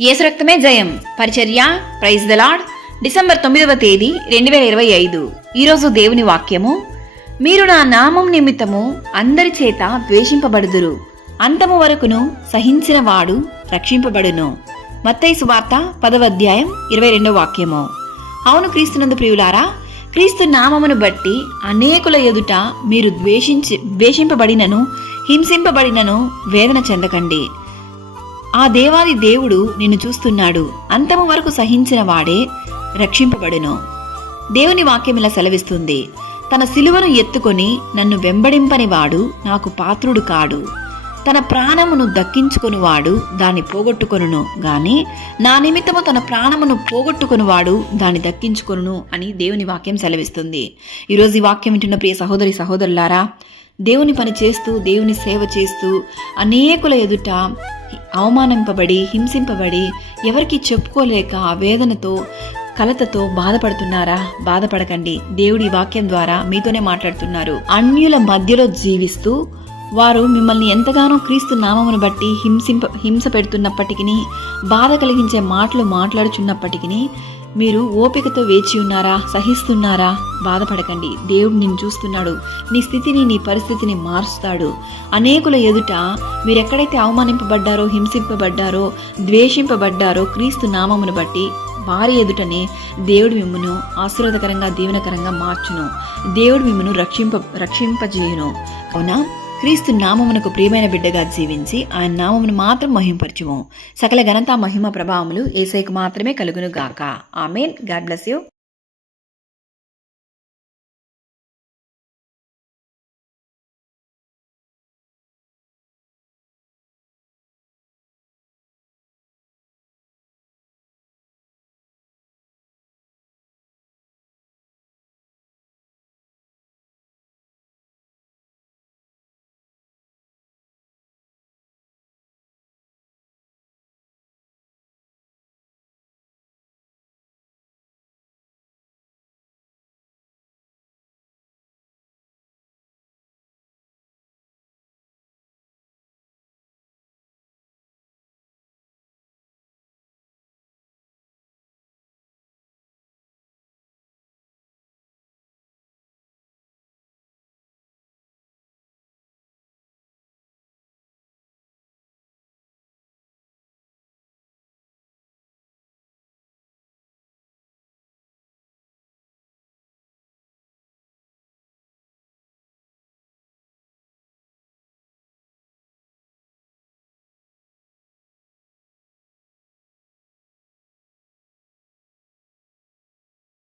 యేసు రక్తమే జయం. పరిచర్య ప్రైజ్ ద లార్డ్. డిసెంబర్ 9వ తేదీ 2025. ఈరోజు దేవుని వాక్యము, మీరు నా నామం నిమిత్తము అందరి చేత ద్వేషింపబడుదురు, అంతము వరకును సహించిన వాడు రక్షింపబడును. మత్తయి సువార్త 10వ అధ్యాయం 22వ వాక్యము. అవును క్రీస్తునందు ప్రియులారా, క్రీస్తు నామమును బట్టి అనేకుల ఎదుట మీరు ద్వేషింపబడినను హింసింపబడినను వేదన చెందకండి. ఆ దేవాది దేవుడు నిన్ను చూస్తున్నాడు. అంతము వరకు సహించిన వాడే రక్షింపబడును. దేవుని వాక్యం ఇలా సెలవిస్తుంది, తన సిలువను ఎత్తుకొని నన్ను వెంబడింపని వాడు నాకు పాత్రుడు కాడు. తన ప్రాణమును దక్కించుకొనువాడు దాన్ని పోగొట్టుకొనును గాని నా నిమిత్తము తన ప్రాణమును పోగొట్టుకొనువాడు దాన్ని దక్కించుకొనును అని దేవుని వాక్యం సెలవిస్తుంది. ఈరోజు ఈ వాక్యం వింటున్న ప్రియ సహోదరి సహోదరులారా, దేవుని పని చేస్తూ దేవుని సేవ చేస్తూ అనేకుల ఎదుట అవమానింపబడి హింసింపబడి ఎవరికి చెప్పుకోలేక వేదనతో కలతతో బాధపడుతున్నారా? బాధపడకండి. దేవుడి వాక్యం ద్వారా మీతోనే మాట్లాడుతున్నారు. అన్యుల మధ్యలో జీవిస్తూ వారు మిమ్మల్ని ఎంతగానో క్రీస్తు నామమును బట్టి హింస పెడుతున్నప్పటికీ, బాధ కలిగించే మాటలు మాట్లాడుచున్నప్పటికీ మీరు ఓపికతో వేచి ఉన్నారా? సహిస్తున్నారా? బాధపడకండి. దేవుడు నిన్ను చూస్తున్నాడు. నీ స్థితిని నీ పరిస్థితిని మారుస్తాడు. అనేకుల ఎదుట మీరెక్కడైతే అవమానింపబడ్డారో, హింసింపబడ్డారో, ద్వేషింపబడ్డారో క్రీస్తు నామమును బట్టి వారి ఎదుటనే దేవుడు మిమ్మను ఆశీర్వాదకరంగా దీవెనకరంగా మార్చును. దేవుడు మిమ్మను రక్షింపజేయును. అవునా? క్రీస్తు నామమునకు ప్రియమైన బిడ్డగా జీవించి ఆయన నామమును మాత్రం మహింపరచుము. సకల ఘనత మహిమ ప్రభావములు యేసయ్యకు మాత్రమే కలుగును గాక. ఆమేన్. God bless you.